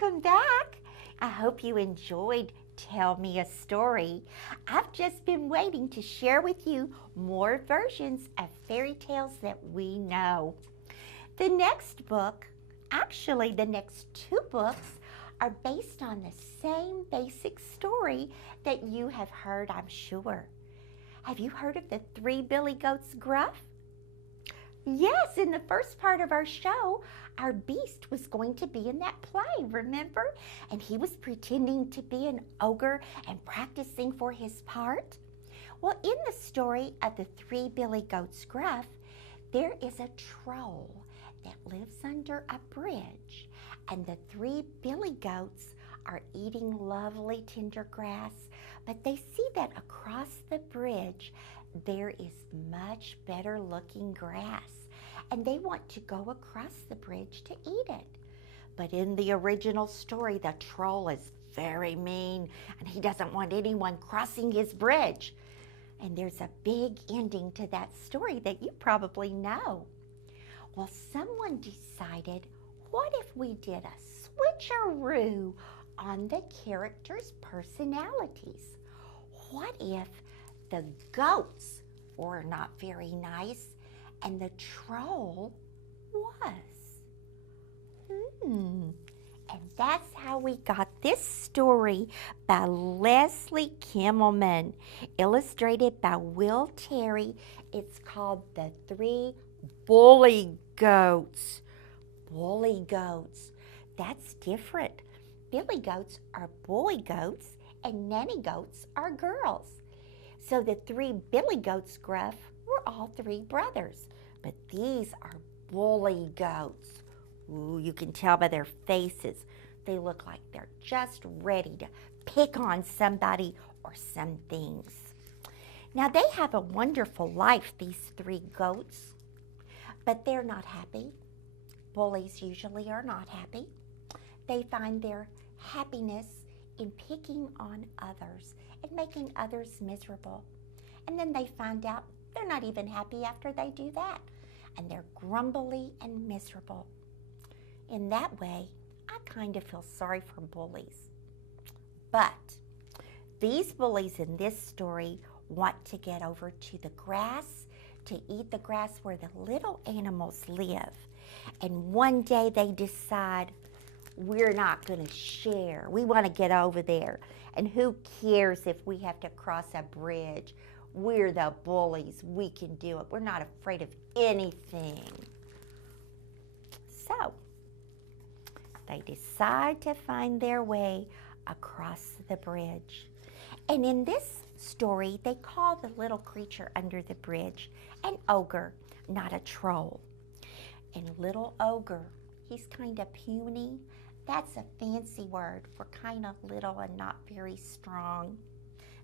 welcome back. I hope you enjoyed Tell Me a Story. I've just been waiting to share with you more versions of fairy tales that we know. The next book, actually the next two books, are based on the same basic story that you have heard, I'm sure. Have you heard of the Three Billy Goats Gruff? Yes, in the first part of our show, our beast was going to be in that play, remember? And he was pretending to be an ogre and practicing for his part. Well, in the story of the Three Billy Goats Gruff, there is a troll that lives under a bridge, and the three billy goats are eating lovely tender grass, but they see that across the bridge there is much better looking grass, and they want to go across the bridge to eat it. But in the original story, the troll is very mean, and he doesn't want anyone crossing his bridge. And there's a big ending to that story that you probably know. Well, someone decided, what if we did a switcheroo on the characters' personalities? What if the goats were not very nice and the troll was? And that's how we got this story by Leslie Kimmelman, illustrated by Will Terry. It's called The Three Bully Goats. Bully goats. That's different. Billy goats are boy goats and nanny goats are girls. So the three Billy Goats Gruff were all three brothers, but these are bully goats. Ooh, you can tell by their faces. They look like they're just ready to pick on somebody or some things. Now they have a wonderful life, these three goats, but they're not happy. Bullies usually are not happy. They find their happiness in picking on others and making others miserable. And then they find out they're not even happy after they do that. And they're grumbly and miserable. In that way, I kind of feel sorry for bullies. But these bullies in this story want to get over to the grass, to eat the grass where the little animals live. And one day they decide, we're not going to share. We want to get over there. And who cares if we have to cross a bridge? We're the bullies. We can do it. We're not afraid of anything. So they decide to find their way across the bridge. And in this story, they call the little creature under the bridge an ogre, not a troll. And little ogre, he's kind of puny. That's a fancy word for kind of little and not very strong.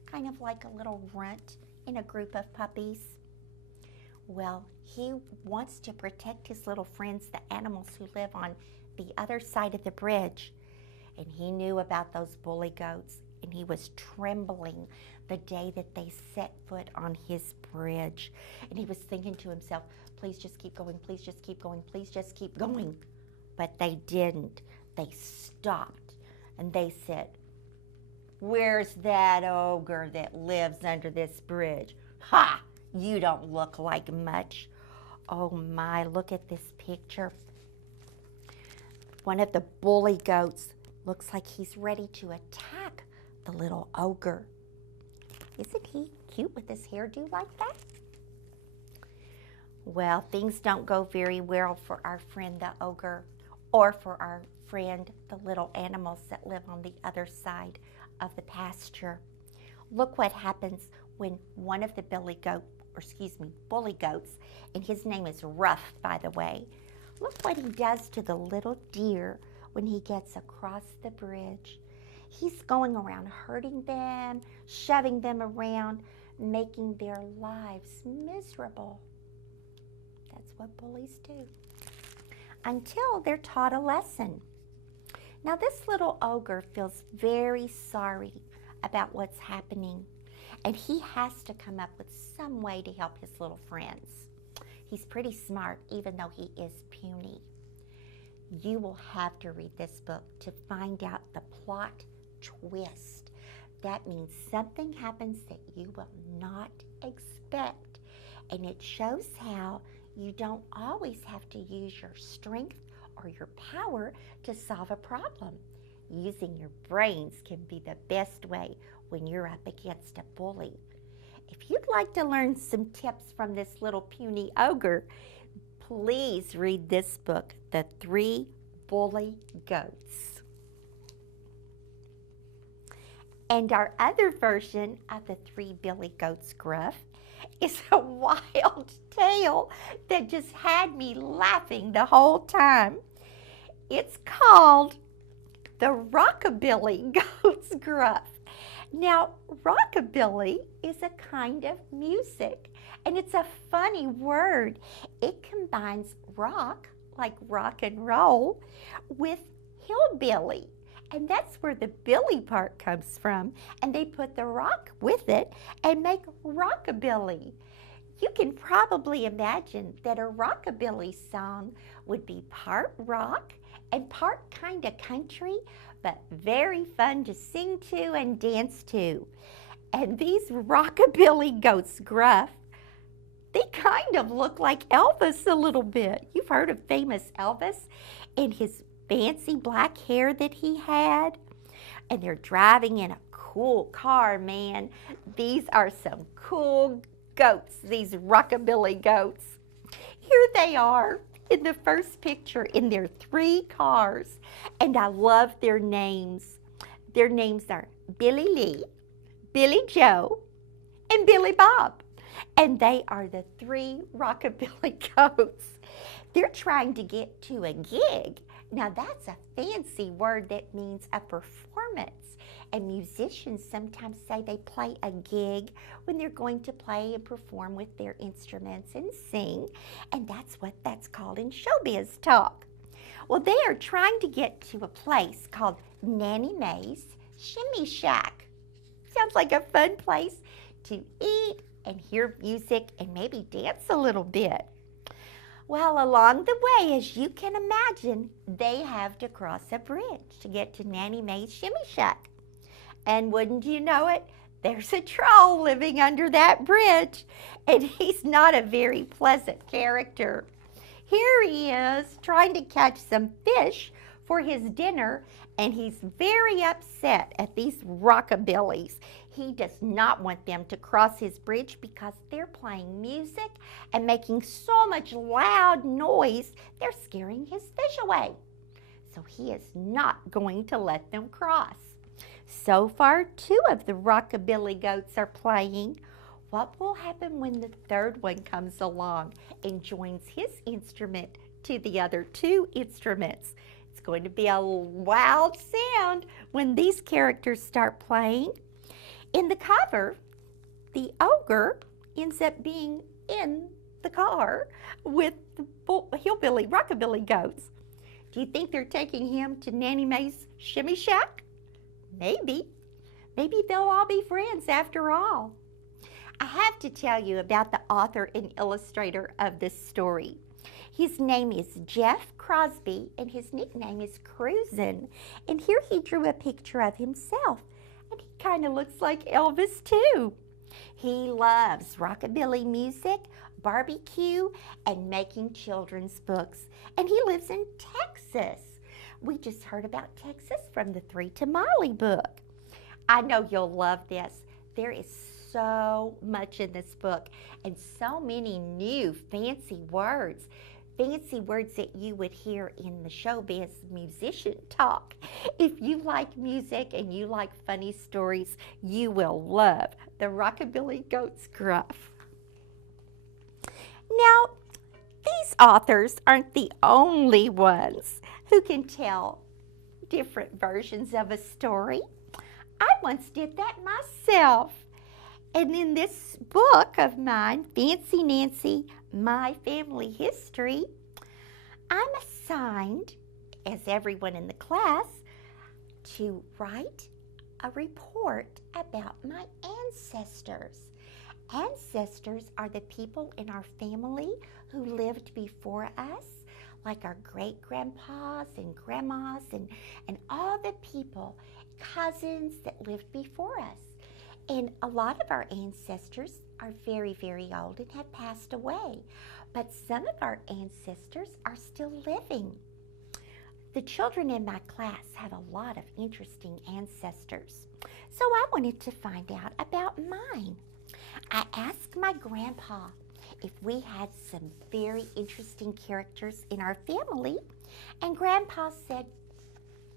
Kind of like a little runt in a group of puppies. Well, he wants to protect his little friends, the animals who live on the other side of the bridge. And he knew about those bully goats, and he was trembling the day that they set foot on his bridge. And he was thinking to himself, please just keep going, please just keep going, please just keep going. But they didn't. They stopped and they said, where's that ogre that lives under this bridge? Ha! You don't look like much. Oh my, look at this picture. One of the bully goats looks like he's ready to attack the little ogre. Isn't he cute with his hairdo like that? Well, things don't go very well for our friend the ogre, or for our friend the little animals that live on the other side of the pasture. Look what happens when one of the bully goats, and his name is Ruff, by the way. Look what he does to the little deer when he gets across the bridge. He's going around hurting them, shoving them around, making their lives miserable. That's what bullies do. Until they're taught a lesson. Now this little ogre feels very sorry about what's happening, and he has to come up with some way to help his little friends. He's pretty smart, even though he is puny. You will have to read this book to find out the plot twist. That means something happens that you will not expect. And it shows how you don't always have to use your strength or your power to solve a problem. Using your brains can be the best way when you're up against a bully. If you'd like to learn some tips from this little puny ogre, please read this book, The Three Bully Goats. And our other version of The Three Billy Goats Gruff is a wild tale that just had me laughing the whole time. It's called The Rockabilly Goats Gruff. Now, rockabilly is a kind of music, and it's a funny word. It combines rock, like rock and roll, with hillbilly. And that's where the billy part comes from. And they put the rock with it and make rockabilly. You can probably imagine that a rockabilly song would be part rock and part kind of country, but very fun to sing to and dance to. And these rockabilly goats gruff, they kind of look like Elvis a little bit. You've heard of famous Elvis and his fancy black hair that he had. And they're driving in a cool car, man. These are some cool goats, these rockabilly goats. Here they are in the first picture in their 3 cars, and I love their names. Their names are Billy Lee, Billy Joe, and Billy Bob, and they are the 3 rockabilly goats. They're trying to get to a gig. Now that's a fancy word that means a performance, and musicians sometimes say they play a gig when they're going to play and perform with their instruments and sing, and that's what that's called in showbiz talk. Well, they are trying to get to a place called Nanny Mae's Shimmy Shack. Sounds like a fun place to eat and hear music and maybe dance a little bit. Well, along the way, as you can imagine, they have to cross a bridge to get to Nanny Mae's Shimmy Shack. And wouldn't you know it, there's a troll living under that bridge, and he's not a very pleasant character. Here he is trying to catch some fish for his dinner, and he's very upset at these rockabillys. He does not want them to cross his bridge because they're playing music and making so much loud noise, they're scaring his fish away. So he is not going to let them cross. So far, 2 of the rockabilly goats are playing. What will happen when the 3rd one comes along and joins his instrument to the other 2 instruments? It's going to be a wild sound when these characters start playing. In the cover, the ogre ends up being in the car with the hillbilly rockabilly goats. Do you think they're taking him to Nanny Mae's Shimmy Shack? Maybe. Maybe they'll all be friends after all. I have to tell you about the author and illustrator of this story. His name is Jeff Crosby, and his nickname is Cruisin'. And here he drew a picture of himself, and he kind of looks like Elvis too. He loves rockabilly music, barbecue, and making children's books. And he lives in Texas. We just heard about Texas from the 3 Tamale book. I know you'll love this. There is so much in this book and so many new fancy words that you would hear in the showbiz musician talk. If you like music and you like funny stories, you will love The Rockabilly Goats Gruff. Now, these authors aren't the only ones who can tell different versions of a story. I once did that myself. And in this book of mine, Fancy Nancy, My Family History, I'm assigned, as everyone in the class, to write a report about my ancestors. Ancestors are the people in our family who lived before us, like our great-grandpas and grandmas and all the people, cousins that lived before us. And a lot of our ancestors are very, very old and have passed away. But some of our ancestors are still living. The children in my class have a lot of interesting ancestors. So I wanted to find out about mine. I asked my grandpa if we had some very interesting characters in our family, and Grandpa said,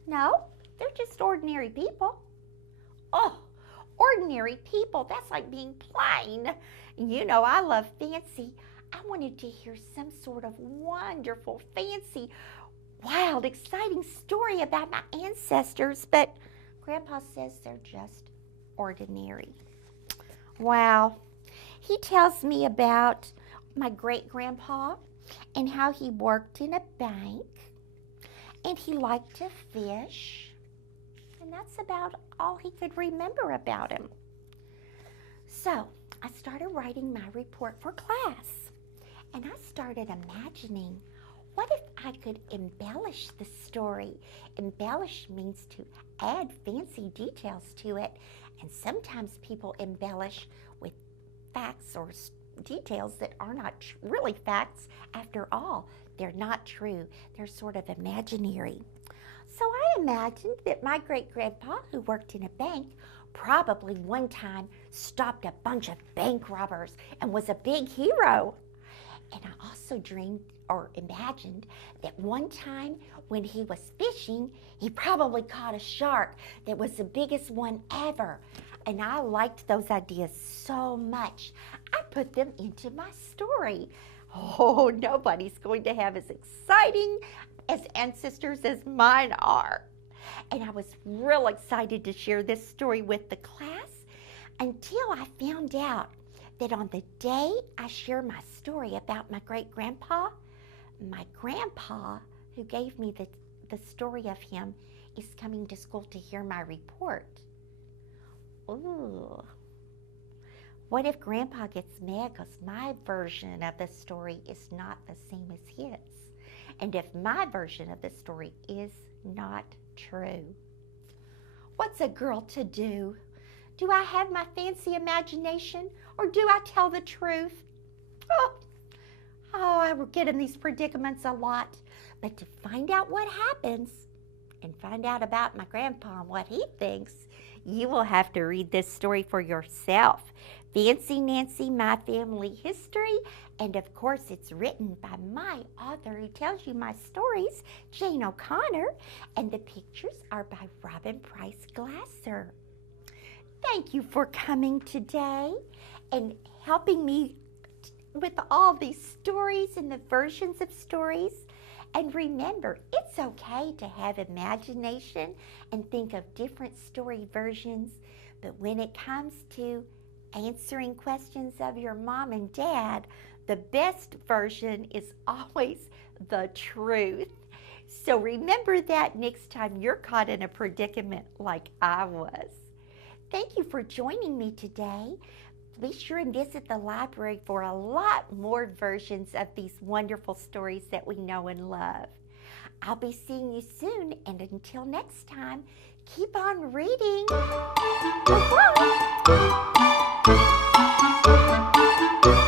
no, they're just ordinary people. Oh, ordinary people, that's like being plain. You know, I love fancy. I wanted to hear some sort of wonderful, fancy, wild, exciting story about my ancestors, but Grandpa says they're just ordinary. Wow. He tells me about my great-grandpa and how he worked in a bank and he liked to fish, and that's about all he could remember about him. So I started writing my report for class, and I started imagining, what if I could embellish the story? Embellish means to add fancy details to it, and sometimes people embellish with facts or details that are not really facts after all. They're not true. They're sort of imaginary. So I imagined that my great-grandpa, who worked in a bank, probably one time stopped a bunch of bank robbers and was a big hero. And I also dreamed or imagined that one time when he was fishing, he probably caught a shark that was the biggest one ever. And I liked those ideas so much, I put them into my story. Oh, nobody's going to have as exciting as ancestors as mine are. And I was real excited to share this story with the class until I found out that on the day I share my story about my great-grandpa, my grandpa, who gave me the story of him, is coming to school to hear my report. Ooh. What if Grandpa gets mad because my version of the story is not the same as his? And if my version of the story is not true? What's a girl to do? Do I have my fancy imagination, or do I tell the truth? Oh, I get in these predicaments a lot. But to find out what happens and find out about my grandpa and what he thinks, you will have to read this story for yourself. Fancy Nancy, My Family History. And of course, it's written by my author who tells you my stories, Jane O'Connor. And the pictures are by Robin Price Glasser. Thank you for coming today and helping me with all these stories and the versions of stories. And remember, it's okay to have imagination and think of different story versions, but when it comes to answering questions of your mom and dad, the best version is always the truth. So remember that next time you're caught in a predicament like I was. Thank you for joining me today. Be sure and visit the library for a lot more versions of these wonderful stories that we know and love. I'll be seeing you soon, and until next time, keep on reading. Bye-bye.